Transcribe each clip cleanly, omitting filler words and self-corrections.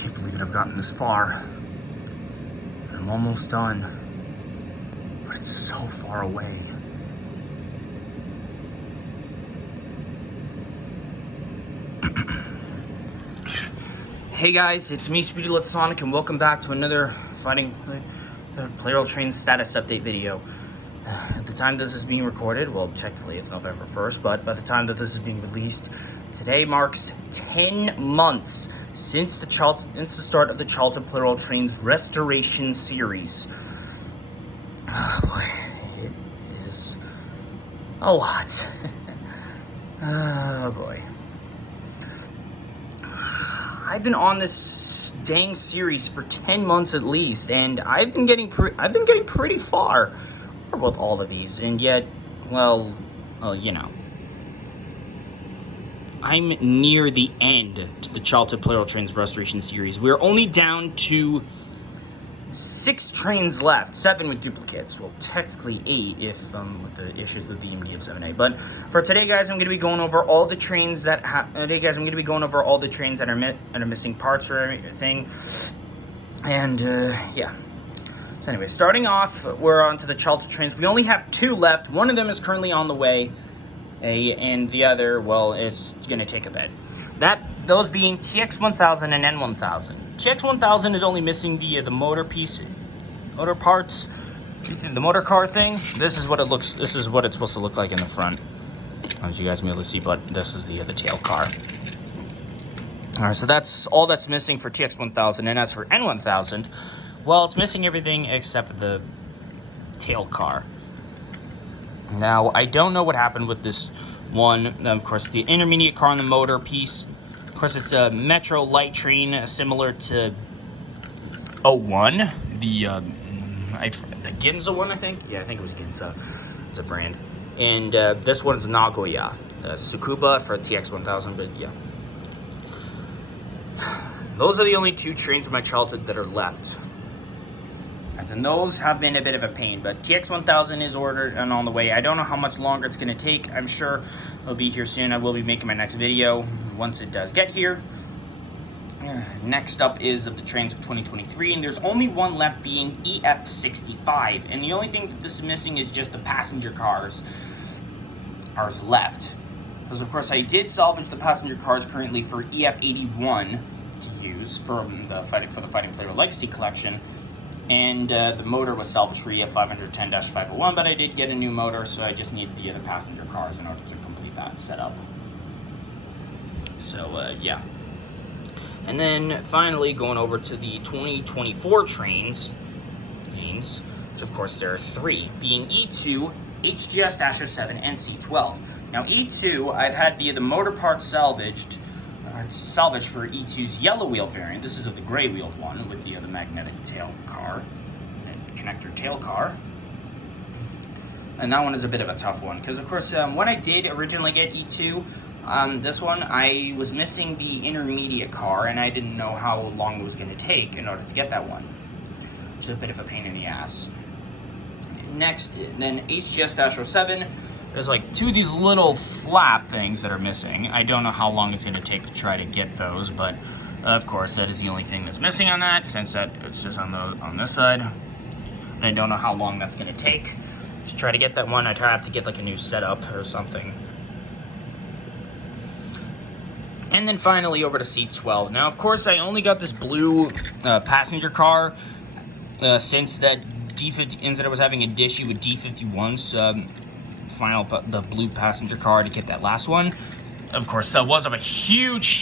can't believe it, I've gotten this far. I'm almost done. But it's so far away. Hey guys, it's me, Speedy Let's Sonic, and welcome back to another Plarail Trains status update video. At the time this is being recorded, well, technically it's November 1st, but by the time that this is being released, today marks 10 months since the start of the Childhood Plarail Trains Restoration series. Oh boy, it is a lot. Oh boy. I've been on this dang series for 10 months at least, and I've been getting pretty far with all of these, and yet, well, you know, I'm near the end to the Childhood Plarail Trains Restoration series. We're only down to 6 trains left, 7 with duplicates. Well, technically 8 if with the issues with the EMD of 7A. But for today, guys, I'm going to be going over all the trains that are missing parts or everything. And yeah. So anyway, starting off, we're on to the Childhood trains. We only have 2 left. One of them is currently on the way, and the other, well, it's going to take a bit. Those being TX1000 and N1000. TX1000 is only missing the motor piece, motor parts, the motor car thing. This is what it looks. This is what it's supposed to look like in the front, as you guys may be able to see. But this is the tail car. All right, so that's all that's missing for TX1000, and as for N1000, well, it's missing everything except for the tail car. Now, I don't know what happened with this one. Of course, the intermediate car on the motor piece. Of course, it's a Metro light train similar to 01. The Ginza one, I think. Yeah, I think it was Ginza. It's a brand. And this one's Nagoya. Tsukuba for TX1000, but yeah. Those are the only 2 trains of my childhood that are left. And those have been a bit of a pain, but TX1000 is ordered and on the way. I don't know how much longer it's going to take. I'm sure it'll be here soon. I will be making my next video once it does get here. Next up is of the trains of 2023, and there's only one left, being EF65. And the only thing that this is missing is just the passenger cars are left. Because of course I did salvage the passenger cars currently for EF81 to use for the Fighting Plarail Legacy collection. And the motor was salvaged for EF510-501, but I did get a new motor, so I just need the passenger cars in order to complete that setup. So, yeah. And then, finally, going over to the 2024 trains, which of course there are 3, being E2, HGS-07, and C12. Now, E2, I've had the motor parts salvaged for E2's yellow wheel variant. This is of the gray wheeled one with the magnetic tail car and connector tail car. And that one is a bit of a tough one because, of course, when I did originally get E2, this one, I was missing the intermediate car, and I didn't know how long it was going to take in order to get that one. Which is a bit of a pain in the ass. Next, then HGS-07. There's like 2 of these little flap things that are missing. I don't know how long it's going to take to try to get those, but of course that is the only thing that's missing on that, since that it's just on this side. And I don't know how long that's going to take to try to get that one. I'd have to get like a new setup or something. And then finally over to C12. Now, of course, I only got this blue passenger car since that instead I was having an issue with D51's the blue passenger car to get that last one. Of course, that was a huge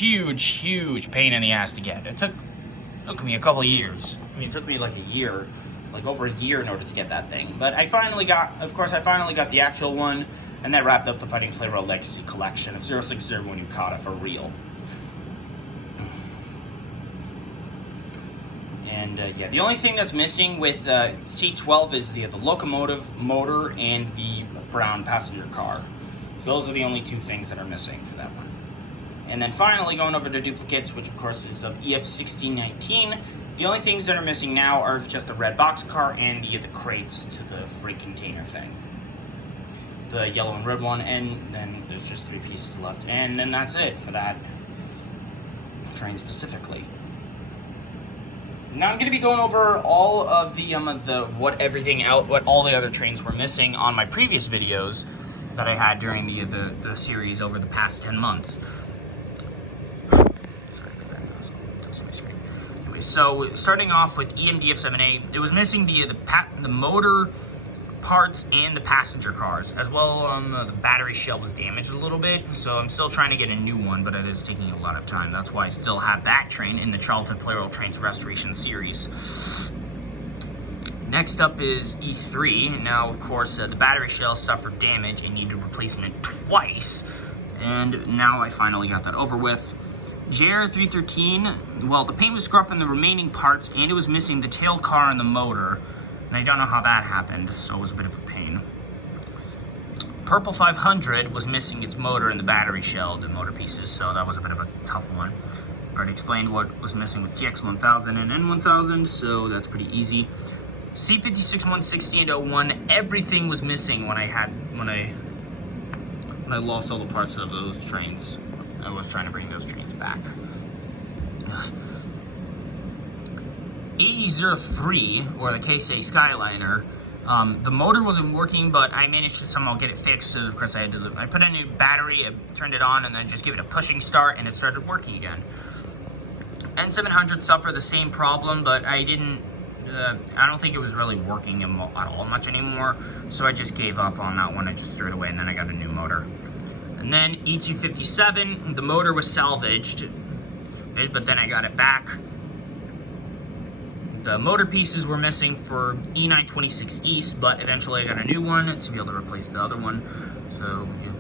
pain in the ass to get. It took me a couple of years. I mean, it took me like a year, like over a year in order to get that thing. But I finally got the actual one, and that wrapped up the Fighting Plarail Legacy collection of 0601 Yukata for real. And yeah, the only thing that's missing with C12 is the locomotive, motor, and the brown passenger car. So those are the only 2 things that are missing for that one. And then finally going over to duplicates, which of course is of EF1619. The only things that are missing now are just the red box car and the crates to the freight container thing. The yellow and red one, and then there's just 3 pieces left. And then that's it for that train specifically. Now I'm going to be going over all of what all the other trains were missing on my previous videos that I had during the series over the past 10 months. Sorry, that's my screen. Anyway, so starting off with EMDF7A, it was missing the motor parts and the passenger cars, as well. The battery shell was damaged a little bit, so I'm still trying to get a new one, but it is taking a lot of time. That's why I still have that train in the Childhood Plarail Trains Restoration series. Next up is E3. Now, of course, the battery shell suffered damage and needed replacement twice, and now I finally got that over with. JR313, well, the paint was scuffed in the remaining parts, and it was missing the tail car and the motor. And I don't know how that happened, so it was a bit of a pain. Purple 500 was missing its motor and the battery shell, the motor pieces, so that was a bit of a tough one. I already explained what was missing with TX1000 and N1000, so that's pretty easy. C56 160 and 01, everything was missing when I lost all the parts of those trains. I was trying to bring those trains back. AE03, or the KSA Skyliner, the motor wasn't working, but I managed to somehow get it fixed. So of course I put a new battery, I turned it on, and then just give it a pushing start, and it started working again. N700 suffered the same problem, but I don't think it was really working at all much anymore, so I just gave up on that one. I just threw it away, and then I got a new motor. And then E257, the motor was salvaged, but then I got it back. The motor pieces were missing for E926 East, but eventually I got a new one to be able to replace the other one. So, yeah.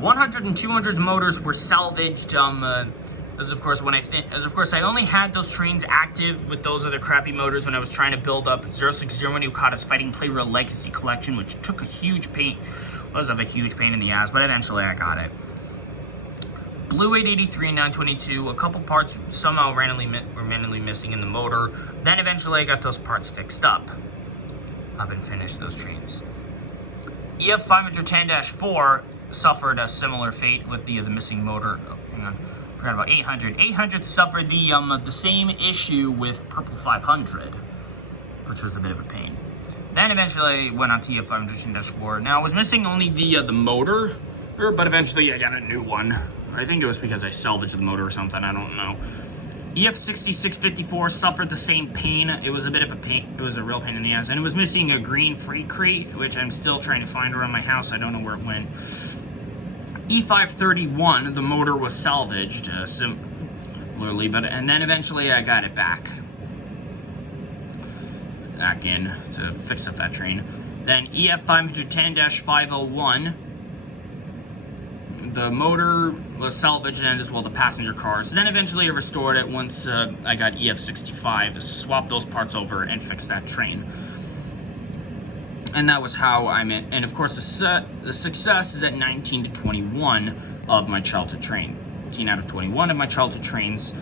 100 and 200 motors were salvaged. As of course I only had those trains active with those other crappy motors when I was trying to build up 060 Okada's Fighting Plarail Legacy Collection, which took a huge pain in the ass, but eventually I got it. Blue 883 and 922, a couple parts somehow were randomly missing in the motor. Then eventually I got those parts fixed up and finished those trains. EF 510-4 suffered a similar fate with the missing motor. Oh, hang on, forgot about 800. 800 suffered the same issue with Purple 500, which was a bit of a pain. Then eventually I went on to EF 510-4. Now I was missing only the motor, but eventually I got a new one. I think it was because I salvaged the motor or something, I don't know. EF6654 suffered the same pain. It was a bit of a pain, it was a real pain in the ass. And it was missing a green freight crate, which I'm still trying to find around my house. I don't know where it went. E531, the motor was salvaged, similarly, and then eventually I got it back in to fix up that train. Then EF510-501, the motor was salvaged, and as well the passenger cars. Then eventually I restored it once I got EF65, swapped those parts over, and fixed that train. And that was how and of course the success is at 19 to 21 of my childhood train. 19 out of 21 of my childhood trains.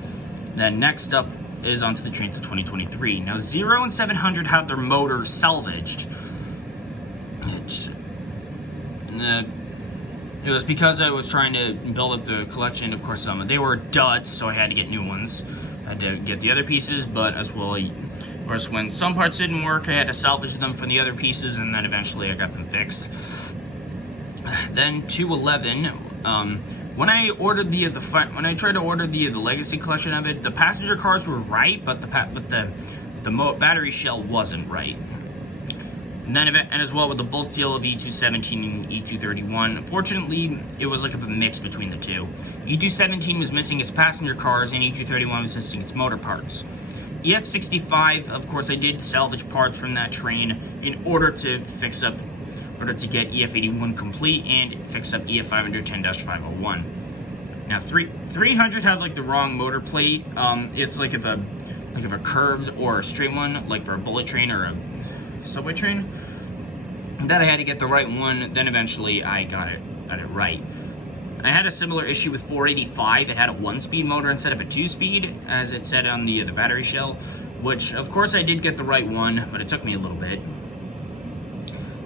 Then next up is onto the trains of 2023. Now 0 and 700 had their motors salvaged. It was because I was trying to build up the collection. Of course, they were duds, so I had to get new ones. I had to get the other pieces, but as well, of course, when some parts didn't work, I had to salvage them from the other pieces, and then eventually I got them fixed. Then 211, when I ordered when I tried to order the legacy collection of it, the passenger cars were right, but the battery shell wasn't right. And then, and as well with the bulk deal of E217 and E231, unfortunately, it was like a mix between the two. E217 was missing its passenger cars, and E231 was missing its motor parts. EF65, of course, I did salvage parts from that train in order to get EF81 complete and fix up EF 510-501. Now, 300 had like the wrong motor plate. It's like if a curved or a straight one, like for a bullet train or a subway train. Then I had to get the right one. Then eventually I got it right. I had a similar issue with 485. It had a 1-speed motor instead of a 2-speed, as it said on the battery shell, which of course I did get the right one, but it took me a little bit.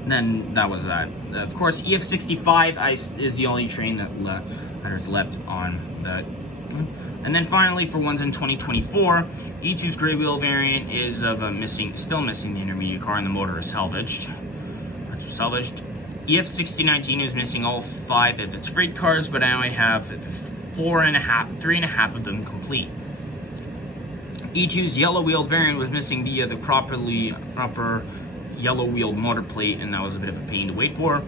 Then that was that. Of course, EF65 is the only train that is left on the And then finally, for ones in 2024, E2's gray wheel variant is still missing the intermediate car, and the motor is salvaged. That's salvaged. EF6019 is missing all 5 of its freight cars, but I only have 3.5 of them complete. E2's yellow wheeled variant was missing the proper yellow wheeled motor plate, and that was a bit of a pain to wait for.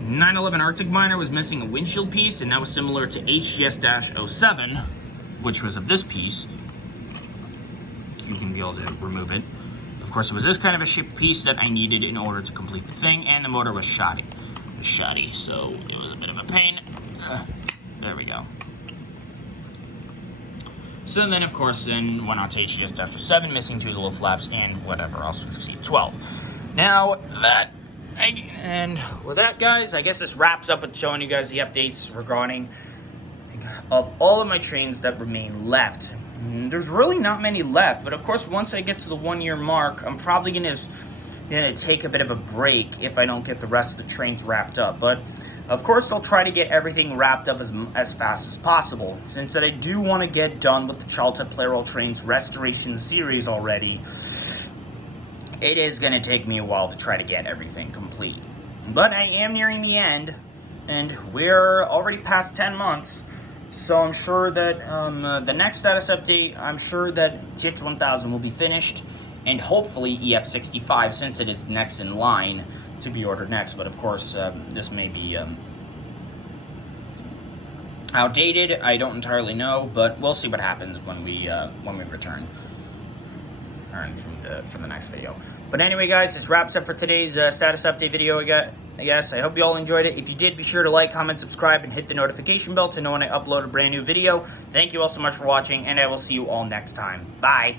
911 Arctic Miner was missing a windshield piece, and that was similar to HGS-07, which was of this piece. You can be able to remove it. Of course, it was this kind of a shaped piece that I needed in order to complete the thing, and the motor was shoddy. So it was a bit of a pain. There we go. So then, of course, went on to HGS-07, missing 2 little flaps and whatever else with C12. Now, and with that, guys, I guess this wraps up with showing you guys the updates regarding of all of my trains that remain left. There's really not many left, but of course, once I get to the 1-year mark, I'm probably gonna take a bit of a break if I don't get the rest of the trains wrapped up. But of course, I'll try to get everything wrapped up as fast as possible, since that I do want to get done with the Childhood Plarail Trains Restoration series already. It is going to take me a while to try to get everything complete. But I am nearing the end, and we're already past 10 months, so I'm sure that the next status update, I'm sure that TX1000 will be finished, and hopefully EF65, since it is next in line to be ordered next. But of course, this may be outdated. I don't entirely know, but we'll see what happens when we return from the next video. But anyway, guys, this wraps up for today's status update video. I guess I hope you all enjoyed it. If you did, be sure to like, comment, subscribe, and hit the notification bell to know when I upload a brand new video. Thank you all so much for watching, and I will see you all next time. Bye.